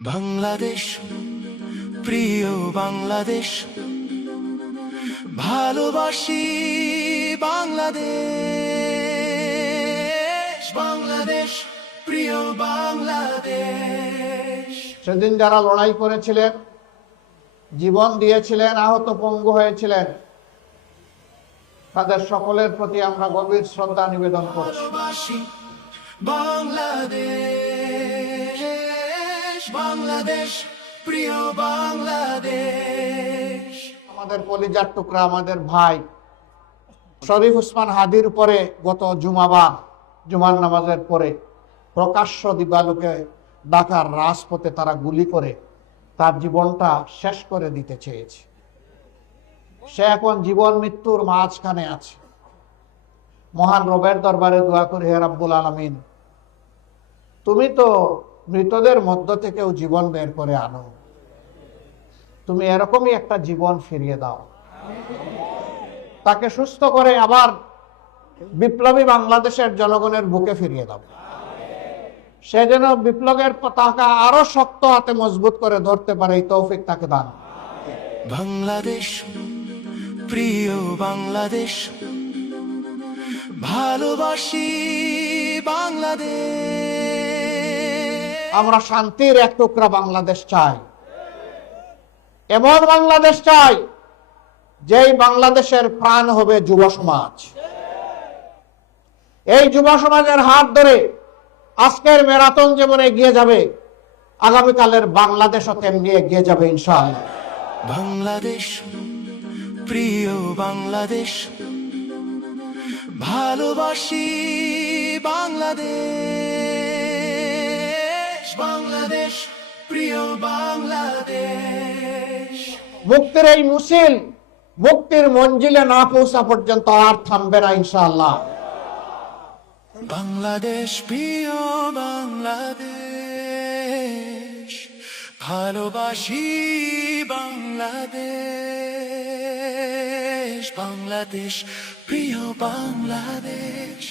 বাংলাদেশ, প্রিয় বাংলাদেশ, ভালোবাসি বাংলাদেশ। বাংলাদেশ, প্রিয় বাংলাদেশ। সেদিন যারা লড়াই করেছিলেন, জীবন দিয়েছিলেন, আহত পঙ্গু হয়েছিলেন, তাদের সকলের প্রতি আমরা গভীর শ্রদ্ধা নিবেদন করছি। ভালোবাসি বাংলাদেশ। বাংলাদেশ, প্রিয় বাংলাদেশ। আমাদের কলিজার টুকরা, আমাদের ভাই শরীফ ওসমান হাদির উপরে গত জুমার নামাজের পরে প্রকাশ্য দিবালোকে ঢাকার রাজপথে তারা গুলি করে তার জীবনটা শেষ করে দিতে চেয়েছে। সে এখন জীবন মৃত্যুর মাঝখানে আছে। মহান রবের দরবারে দোয়া করি, হে রাব্বুল আলামিন, তুমি তো মৃতদের মধ্য থেকেও জীবন বের করে আনো, তুমি এরকমই একটা জীবন ফিরিয়ে দাও, তাকে সুস্থ করে আবার বিপ্লবী বাংলাদেশের জনগণের বুকে ফিরিয়ে দাও। সে যেন বিপ্লবের পতাকা আরো শক্ত হাতে মজবুত করে ধরতে পারে, এই তৌফিক তাকে দান। বাংলাদেশ, প্রিয় বাংলাদেশ, ভালোবাসি বাংলাদেশ। আমরা শান্তির এক টুকরা বাংলাদেশ চাই, এমন বাংলাদেশ চাই যেই বাংলাদেশের প্রাণ হবে যুব সমাজ। এই যুব সমাজের হাত ধরে আজকের ম্যারাথন যেমন এগিয়ে যাবে, আগামীকালের বাংলাদেশও তেমনি এগিয়ে যাবে ইনশাআল্লাহ। বাংলাদেশ, প্রিয় বাংলাদেশ, ভালোবাসি বাংলাদেশ। বাংলাদেশ, প্রিয় বাংলাদেশ। মুক্তির এই মিছিল মুক্তির মঞ্জিলে না পৌঁছা পর্যন্ত আর থামবে না ইনশাআল্লাহ। বাংলাদেশ, প্রিয় বাংলাদেশ, ভালোবাসি বাংলাদেশ। বাংলাদেশ, প্রিয় বাংলাদেশ।